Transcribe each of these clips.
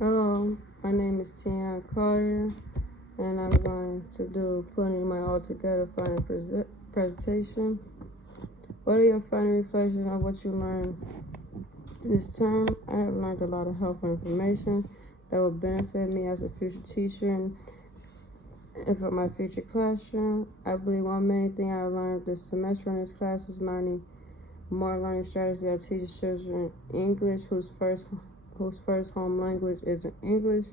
Hello, my name is Tian Collier, and I'm going to do putting my all together final presentation. What are your final reflections on what you learned this term? I have learned a lot of helpful information that will benefit me as a future teacher and for my future classroom. I believe one main thing I learned this semester in this class is learning more learning strategies that teaches children English whose first home language is English.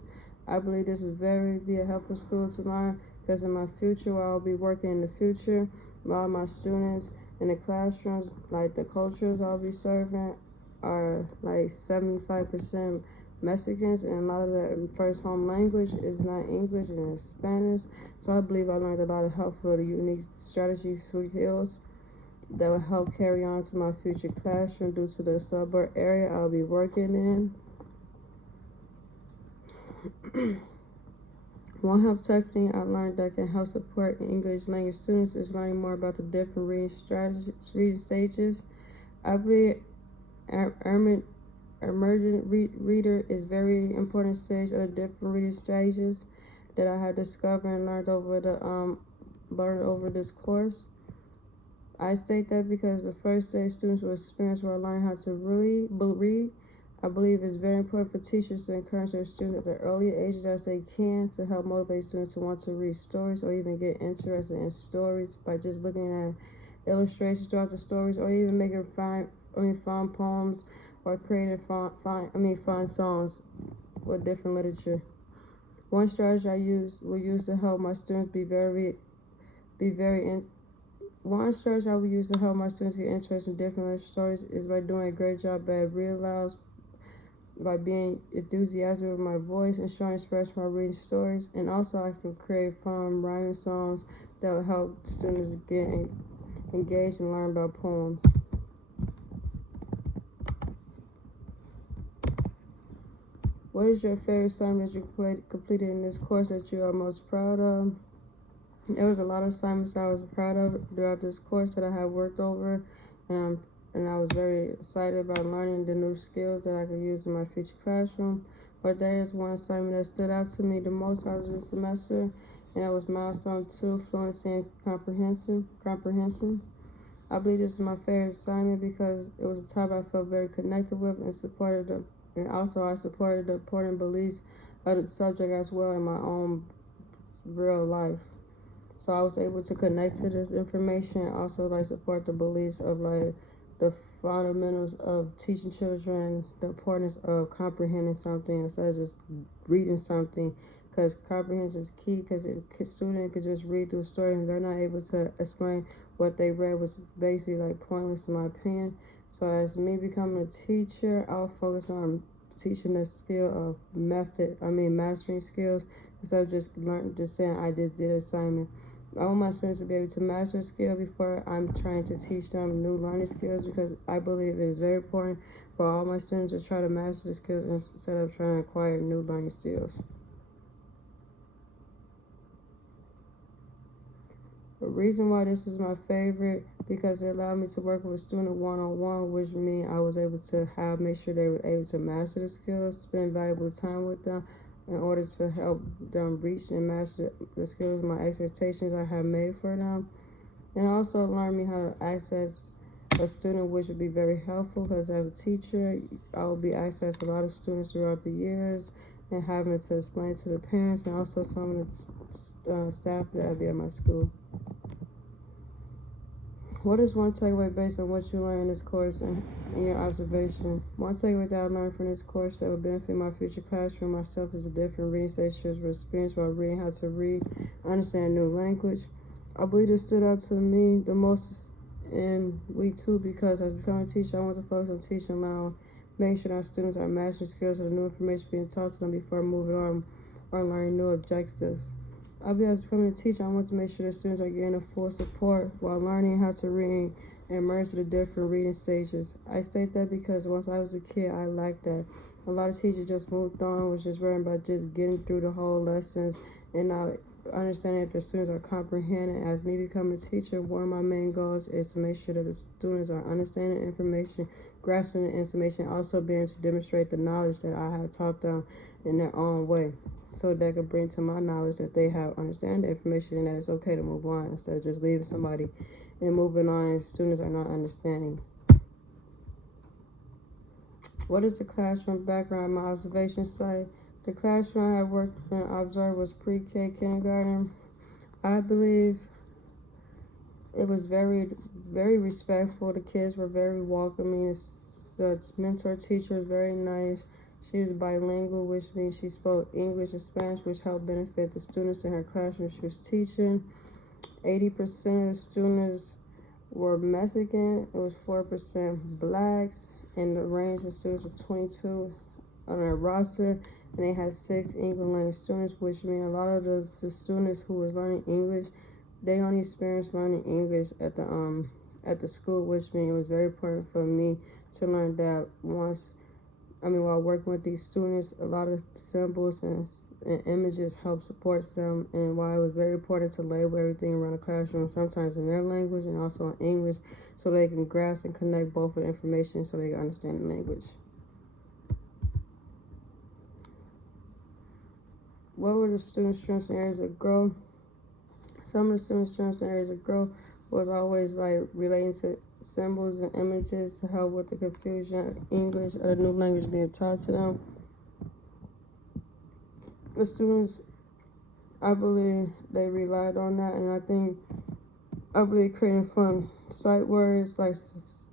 I believe this is be a helpful school to learn because in my future, where I'll be working in the future, a lot of my students in the classrooms, like the cultures I'll be serving, are like 75% Mexicans, and a lot of their first home language is not English and it's Spanish. So I believe I learned a lot of helpful, unique strategies, skills that will help carry on to my future classroom due to the suburb area I'll be working in. One help technique I learned that can help support English language students is learning more about the different reading stages. I believe emergent reader is very important stage of the different reading stages that I have discovered and learned over this course. I state that because the first stage students will experience while learning how to really read. I believe it's very important for teachers to encourage their students at the early ages as they can to help motivate students to want to read stories or even get interested in stories by just looking at illustrations throughout the stories or even making fun poems or creating fun songs with different literature. One strategy will use to help my students one strategy I will use to help my students get interested in different stories is by doing a great job at read aloud, by being enthusiastic with my voice and showing express my reading stories. And also I can create fun rhyming songs that will help students get engaged and learn about poems. What is your favorite assignment that you completed in this course that you are most proud of? There was a lot of assignments I was proud of throughout this course that I have worked over, and I was very excited about learning the new skills that I could use in my future classroom. But there is one assignment that stood out to me the most out of this semester, and that was Milestone 2, Fluency and Comprehension. I believe this is my favorite assignment because it was a topic I felt very connected with and I supported the important beliefs of the subject as well in my own real life. So I was able to connect to this information and also support the beliefs of the fundamentals of teaching children the importance of comprehending something instead of just reading something, because comprehension is key, because a student could just read through a story and they're not able to explain what they read, was basically pointless in my opinion. So as me becoming a teacher, I'll focus on teaching the skill of mastering skills instead of just saying I just did assignment. I want my students to be able to master a skill before I'm trying to teach them new learning skills, because I believe it is very important for all my students to try to master the skills instead of trying to acquire new learning skills. The reason why this is my favorite, because it allowed me to work with a student one-on-one, which means I was able to make sure they were able to master the skills, spend valuable time with them, in order to help them reach and master the skills, my expectations I have made for them. And also learn me how to access a student, which would be very helpful because as a teacher, I will be accessing a lot of students throughout the years and having to explain to the parents and also some of the staff that will be at my school. What is one takeaway based on what you learned in this course and in your observation? One takeaway that I learned from this course that would benefit my future classroom myself is the different reading stages with experience while reading how to read, understand a new language. I believe this stood out to me the most in week 2, because as becoming a teacher, I want to focus on teaching aloud, making sure our students are mastering skills and the new information being taught to them before moving on or learning new objectives. As becoming a teacher, I want to make sure the students are getting the full support while learning how to read and merge the different reading stages. I state that because once I was a kid, I lacked that. A lot of teachers just moved on, was just worrying about just getting through the whole lessons and not understanding if the students are comprehending. As me becoming a teacher, one of my main goals is to make sure that the students are understanding information, grasping the information, also being able to demonstrate the knowledge that I have taught them in their own way, so they can bring to my knowledge that they have understand the information and that it's okay to move on instead of just leaving somebody and moving on and students are not understanding. What is the classroom background? My observations say the classroom I have worked and observed was pre-K kindergarten. I believe it was very, very respectful. The kids were very welcoming. The mentor teacher was very nice. She was bilingual, which means she spoke English and Spanish, which helped benefit the students in her classroom she was teaching. 80% of the students were Mexican. It was 4% blacks, and the range of students was 22 on their roster, and they had 6 English language students, which means a lot of the students who was learning English, they only experienced learning English at the school, which means it was very important for me to learn that while working with these students, a lot of symbols and images help support them, and why it was very important to label everything around the classroom, sometimes in their language and also in English, so they can grasp and connect both of the information so they can understand the language. What were the students' strengths and areas of growth? Some of the students' strengths and areas of growth was always like relating to symbols and images to help with the confusion of English or the new language being taught to them. The students, I believe they relied on that, and I believe creating fun sight words, like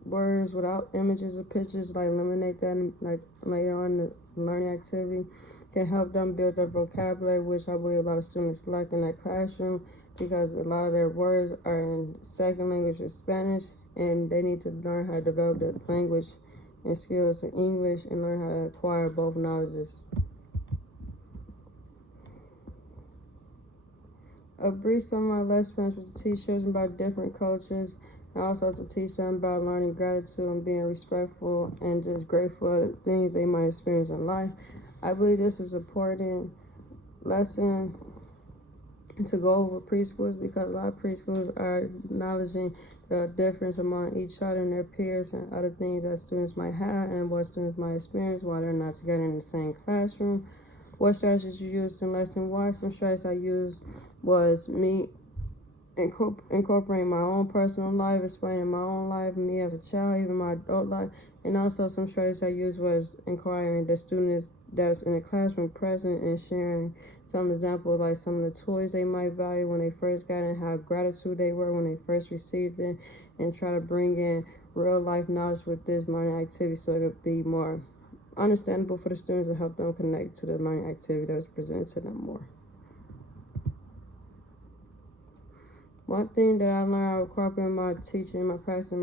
words without images or pictures, like eliminate that, and like later on the learning activity can help them build their vocabulary, which I believe a lot of students lack in that classroom because a lot of their words are in second language or Spanish, and they need to learn how to develop the language and skills in English and learn how to acquire both knowledges. A brief summary of my lessons was to teach children about different cultures and also to teach them about learning gratitude and being respectful and just grateful for the things they might experience in life. I believe this was an important lesson to go over preschools because a lot of preschools are acknowledging the difference among each other and their peers and other things that students might have and what students might experience while they're not together in the same classroom. What strategies you used in lesson 1? Some strategies I used was me incorporating my own personal life, explaining my own life, me as a child, even my adult life, and also some strategies I used was inquiring the students that's in the classroom present and sharing some examples, like some of the toys they might value when they first got it, how gratitude they were when they first received it, and try to bring in real life knowledge with this learning activity so it could be more understandable for the students and help them connect to the learning activity that was presented to them more. One thing that I learned I would incorporate in my teaching, my practice,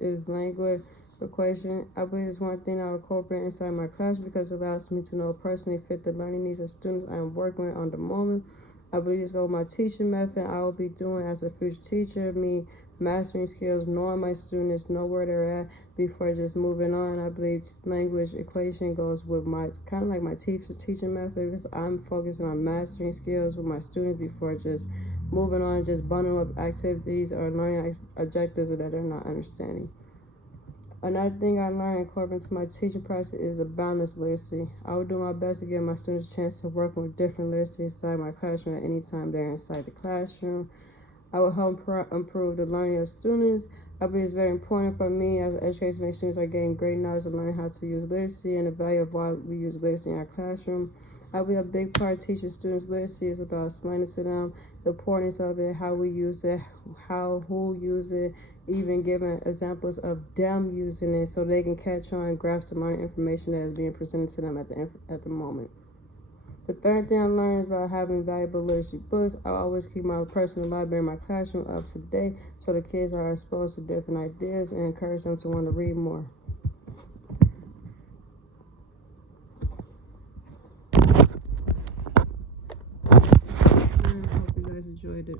is language equation. I believe it's one thing I would incorporate inside my class because it allows me to know personally fit the learning needs of students I am working with on the moment. I believe this goes with my teaching method I will be doing as a future teacher, me mastering skills, knowing my students, know where they're at before just moving on. I believe language equation goes with my kind of like my teaching method because I'm focusing on mastering skills with my students before just moving on, just bundling up activities or learning objectives that they're not understanding. Another thing I learned incorporating into my teaching process is a balanced literacy. I will do my best to give my students a chance to work with different literacy inside my classroom at any time they're inside the classroom. I will help improve the learning of students. I believe it's very important for me as an educator to make students are getting great knowledge and learning how to use literacy and the value of why we use literacy in our classroom. I believe a big part of teaching students literacy is about explaining to them the importance of it, how we use it, who use it, even giving examples of them using it so they can catch on and grasp the learning information that is being presented to them at the moment. The third thing I learned is about having valuable literacy books. I always keep my personal library in my classroom up to date so the kids are exposed to different ideas and encourage them to want to read more. Hope you guys enjoyed it.